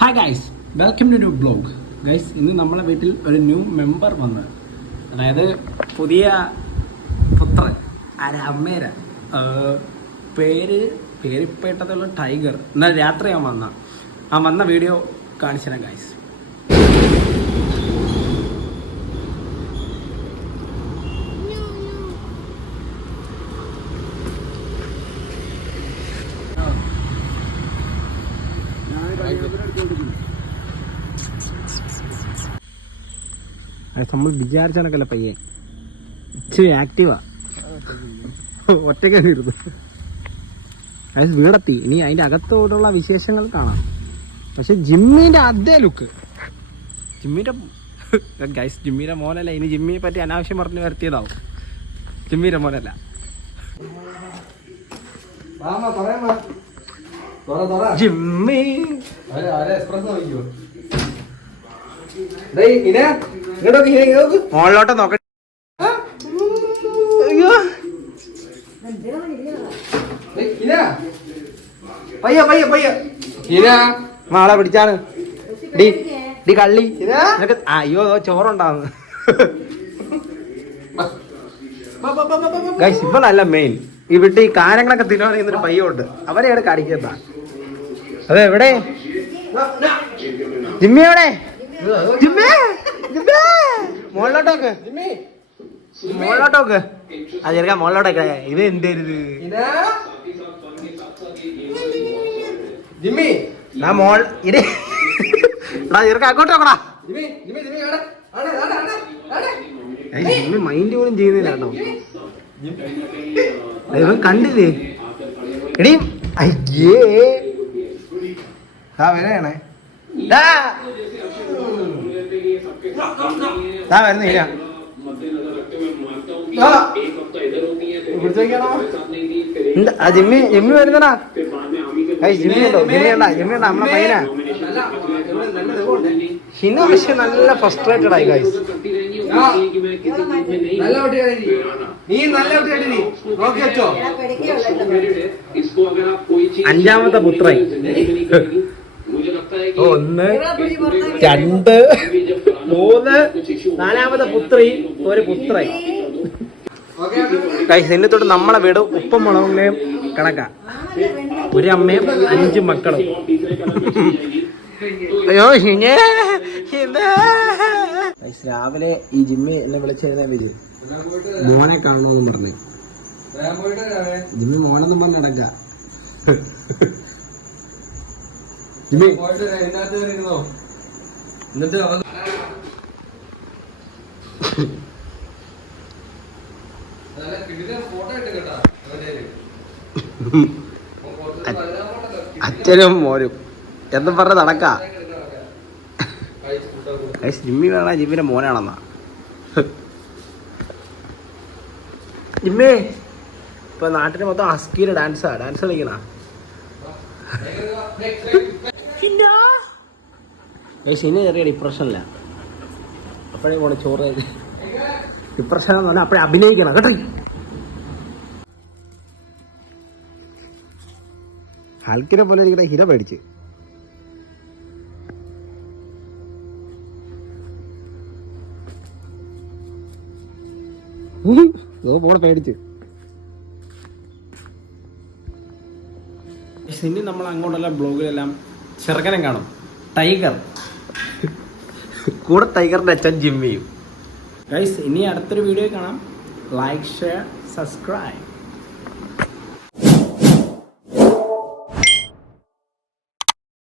Hi guys, welcome to new blog. Guys, ഇന്ന് നമ്മളെ വീട്ടിൽ ഒരു ന്യൂ മെമ്പർ വന്ന്, അതായത് പുതിയ പുത്രൻ അമ്മേര പേരിപ്പേട്ടതുള്ള ടൈഗർ. എന്നാൽ രാത്രി വന്ന വീഡിയോ കാണിച്ചു തരാം ഗൈസ്. നമ്മൾ വിചാരിച്ചണക്കല്ല പയ്യൻ ഇച്ചിരി ആക്റ്റീവാ, ഒറ്റയ്ക്ക് ഇരുന്നു. അത് വീടെത്തി. ഇനി അതിന്റെ അകത്തോടുള്ള വിശേഷങ്ങൾ കാണാം. പക്ഷെ ജിമ്മിന്റെ അതേ ലുക്ക്, ജിമ്മിന്റെ മോനല്ല. ഇനി ജിമ്മിനെ പറ്റി അനാവശ്യം പറഞ്ഞു വരുത്തിയതാവും. ജിമ്മിന്റെ മോനല്ല. ജിമ്മി മോളിലോട്ട് നോക്കട്ടെ. മാളെ പിടിച്ചാണ് ഡി കള്ളി. അയ്യോ ചോറുണ്ടാവുന്നു. Guys, ഇവളല്ല main. ഇവിടെ ഈ കാരങ്ങളൊക്കെ തിന്നോന്നൊരു പയ്യുണ്ട്. അവരെയാണ് കാണിക്കുന്ന. അതെ, എവിടെ ജിമ്മി? എവിടെ ജിമ്മി? മോളിലോട്ടോക്ക്, മോളിലോട്ടോക്ക്. അത് ചെറുക്കാൻ മോളിലോട്ടൊക്കെ. ഇത് എന്തേരുത് ജിമ്മി? ഞാൻ മോൾ ഇത് ചെറുക്ക അങ്ങോട്ട് നോക്കടാ. ജിമ്മി മൈൻഡ് പോലും ചെയ്യുന്നില്ല കേട്ടോ. ഇവൻ കണ്ടില്ലേ എടീ? അയ്യേ, വരെയാണേ വരുന്നില്ല. ജിമ്മി ജിമ്മി വരുന്നടാ. ജിമ്മി ഉണ്ടോ? ജിമ്മി ഉണ്ടോ? നമ്മളെ പയ്യനാ ഹിനു. പക്ഷെ നല്ല ഫ്രസ്ട്രേറ്റഡ് ആയി ഗൈസ്. അഞ്ചാമത്തെ പുത്രായി. 1 2 3 4ാമത്തെ പുത്രി, ഒരു പുത്രായി. ഗൈസ്, ഇനി തൊട്ട് നമ്മളെ വീട് ഉപ്പും മുളകിന്റെയും കണക്കാ. ഒരു അമ്മയും 5 മക്കളും. അയ്യോ, രാവിലെ ഈ ജിമ്മി എന്നെ വിളിച്ചിരുന്ന വരും. മോനെ കാണണമെന്നും പറഞ്ഞു. ജിമ്മി മോനെന്നും പറഞ്ഞ് നടക്ക. അച്ഛനും മോനും എന്നും പറഞ്ഞ നടക്കാ. ജിമ്മി വേണ ജിമ്മിന്റെ മോനാണെന്നാ. ജിമ്മി ഇപ്പൊ നാട്ടില് മൊത്തം ഹസ്കിയുടെ ഡാൻസ് കളിക്കണ. ഇനി ചെറിയ ഡിപ്രഷനില്ല. അപ്പഴേ പോണ ചോറ് ഡിപ്രഷൻ എന്ന് പറഞ്ഞാൽ അപ്പഴേ അഭിനയിക്കണം കേട്ടോ. ഹൽക്കിനെ പോലെ ഇരിക്കണ ഹിര പേടിച്ച്. പോണ പേടിച്ച്. ഇനി നമ്മൾ അങ്ങോട്ടെല്ലാം ബ്ലോഗിലെല്ലാം ചെറുക്കനം കാണും. ടൈഗർ കൂടെ ടൈഗറിന്റെ അച്ഛൻ ജിമ്മിയും. ഗൈസ്, ഇനി അടുത്തൊരു വീഡിയോ കാണാം. Like, share, subscribe.